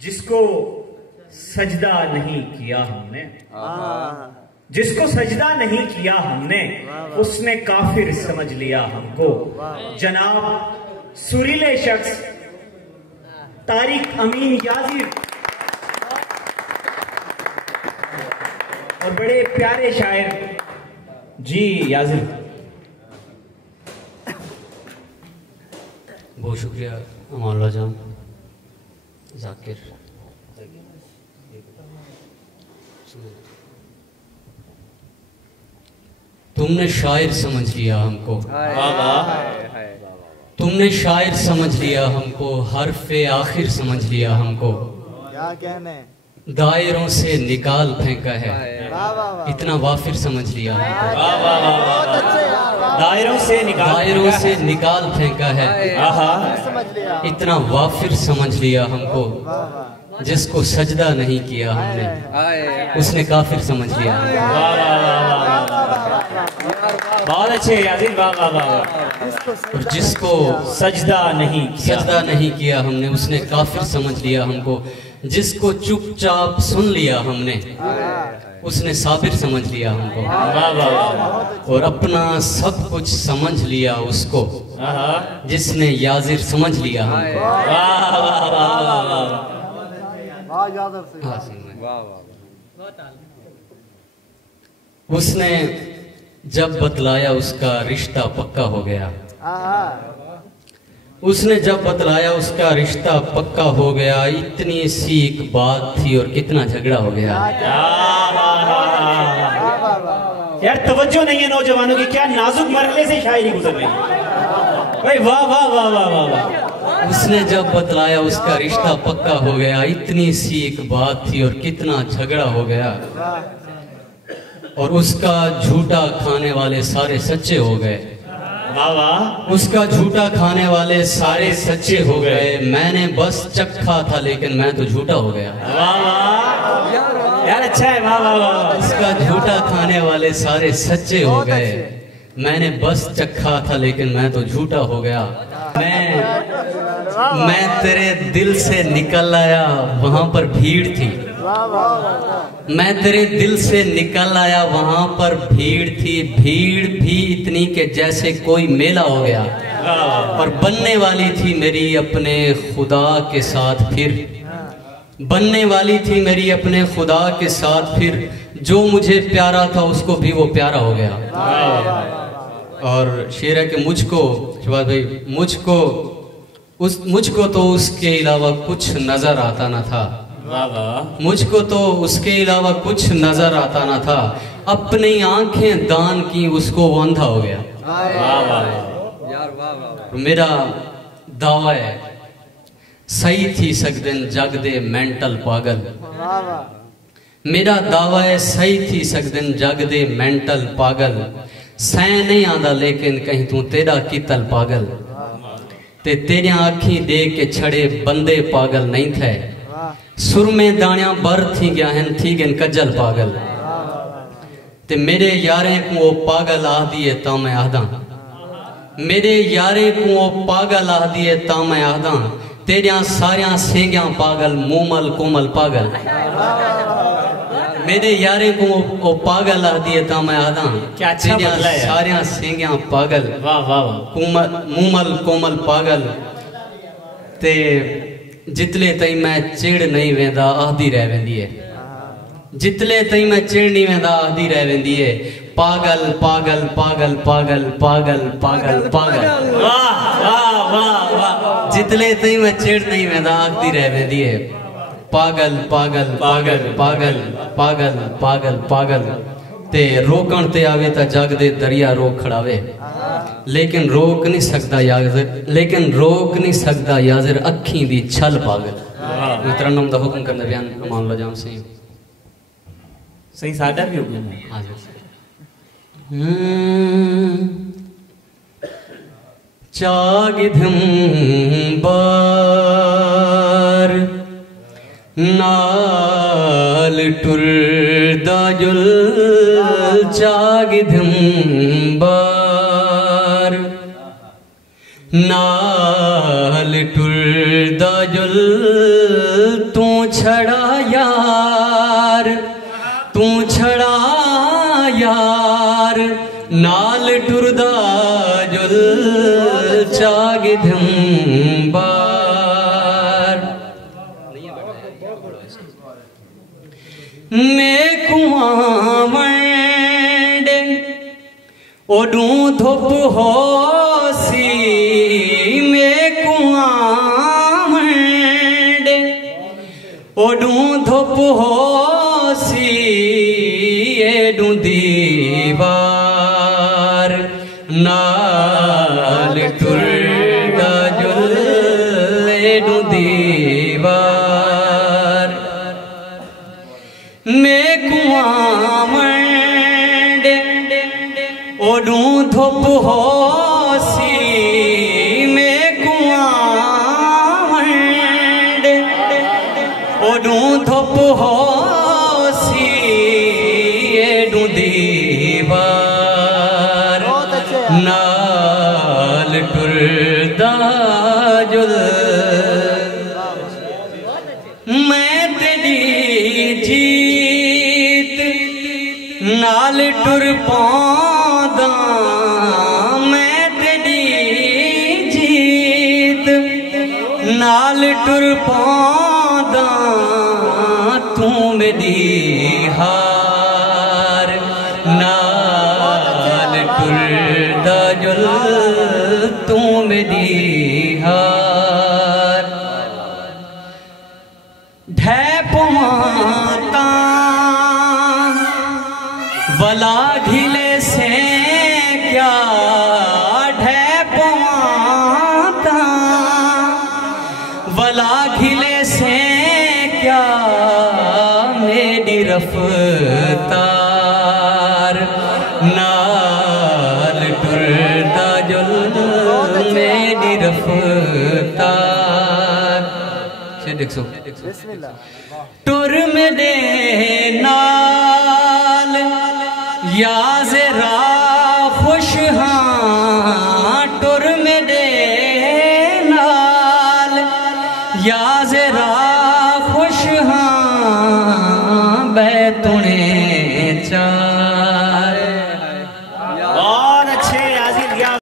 जिसको सजदा नहीं किया हमने, जिसको सजदा नहीं किया हमने, उसने काफिर समझ लिया हमको। जनाब सुरीले शख्स तारिक अमीन याजिर और बड़े प्यारे शायर जी याजिर। बहुत शुक्रिया अमानुल्लाह जान, जाकिर। तुमने शायर समझ लिया हमको, तुमने शायर समझ लिया हमको, हरफे आखिर समझ लिया हमको। क्या कहने, दायरों से निकाल फेंका है, इतना वाफिर समझ लिया हमको। दायरों से निकाल फेंका है, इतना वाफिर समझ लिया हमको। जिसको सजदा नहीं किया हमने, उसने काफिर समझ लिया। बहुत अच्छे याजिर, वाह वाह वाह। और जिसको सजदा नहीं किया हमने, उसने काफिर समझ लिया हमको। जिसको चुपचाप सुन लिया हमने, उसने साबिर समझ लिया हमको। वाह वाह वाह। और अपना सब कुछ समझ लिया उसको, जिसने याजिर समझ लिया हमको। वाह वाह वाह वाह। उसने जब बतलाया उसका रिश्ता पक्का हो गया, उसने जब बतलाया उसका रिश्ता पक्का हो गया। इतनी सी एक बात थी और कितना झगड़ा हो गया। यार तवज्जो नहीं है नौजवानों की, क्या नाजुक मरहले से शायरी गुजर रही है भाई। वाह वाह वाह वाह वाह वाह। उसने जब बतलाया उसका रिश्ता पक्का हो गया। इतनी सी एक बात थी और कितना झगड़ा हो गया। और उसका झूठा खाने वाले सारे सच्चे हो गए। वाह वाह। उसका झूठा खाने वाले सारे सच्चे हो गए। मैंने बस चखा था लेकिन मैं तो झूठा हो गया। वाह वाह यार, अच्छा है। वाह वाह वाह। उसका झूठा खाने वाले सारे सच्चे हो गए। मैंने बस चखा था लेकिन मैं तो झूठा हो गया। मैं तेरे दिल से निकल आया, वहां पर भीड़ थी। मैं तेरे दिल से निकल आया, वहां पर भीड़ थी। भीड़ भी इतनी के जैसे कोई मेला हो गया। और बनने वाली थी मेरी अपने खुदा के साथ फिर, बनने वाली थी मेरी अपने खुदा के साथ फिर। जो मुझे प्यारा था उसको भी वो प्यारा हो गया। और शेर है कि मुझको शहबाज भाई, मुझको तो उसके अलावा कुछ नजर आता ना था। मुझको तो उसके अलावा कुछ नजर आता ना था। अपनी आंखें दान की उसको वो अंधा हो गया। मेरा दावा है सही थी सकदिन जग दे मेंटल पागल। मेरा दावा है सही थी सकदिन जग दे मेंटल पागल। सै नहीं आंदा लेकिन कहीं तू तेरा कीतल पागल। ते तेरिया आखी दे के छड़े बंदे पागल नहीं थे। सुरमे दाणिया बर थी गया हैं थी गन कजल पागल। ते मेरे यारे को वो पागल आह दिए ता मैं आदा। मेरे यारे को वो पागल आह दिए ता मैं आदा। तेरिया सारिया सेंगिया पागल, मोमल कोमल पागल। मेरे यारे को वो पागल आह दिए ता मैं आदा। क्या अच्छा बदला है। सारिया सेंगिया पागल, वाह वाह वाह। कोमल मोमल कोमल पागल। ते जितले तई मैं चिड़ नहीं वेंदा आधी रह वेंदी है। जितले तई मैं चिड़ नहीं वेंदा आधी रह वेंदी है। पागल पागल पागल पागल पागल पागल पागल। वाह वाह वाह वाह। जितले तई मैं चिड़ नहीं वेंदा आधी रह वेंदी है। पागल पागल पागल पागल पागल पागल पागल। ते रोकण ते आवे ता जग दे दरिया रोक खड़ावे। लेकिन रोक नहीं सकता याजिर, लेकिन रोक नहीं सकता याजिर अखी दी छल पागल। तरन्नुम दा हुक्म करने बयान अमानुल्लाह जान से सही सादा भी हो गया। चागिधम बार नाल टुरदा जुल चागिधम बार नाल टुरदा जुल तू छड़ा यार, तू छड़ा यार, नाल टुरदा जुल चाग धम्बार। मैं कुआं वंडे ओडू धुप होसी, मैं कुआं वंडे ओडू धुप होसी, एडू दीवार नाल टुरदा जुल एडू दीवार। मैं कुआं वंडे ओडू धुप होसी, मैं कुआं वंडे ओडू धुप होसी, एडू दीवार नाल टुरदा जुल। मैं तेरी जीत नाल टुर पांदा, मैं तेरी जीत नाल टुर पांदा, तू मेरी हार नाल टुरदा जुल, तू मेरी हार। ढै पवाता वला घिले से क्या, ढै पवाता वला घिले से क्या, मेरी रफ्तार नाल टुरदा जुल, मेरी रफ्तार। से देख सो टुर मेरे नाल या जरा खुश हाँ, टुर मेरे नाल या जरा खुश हाँ,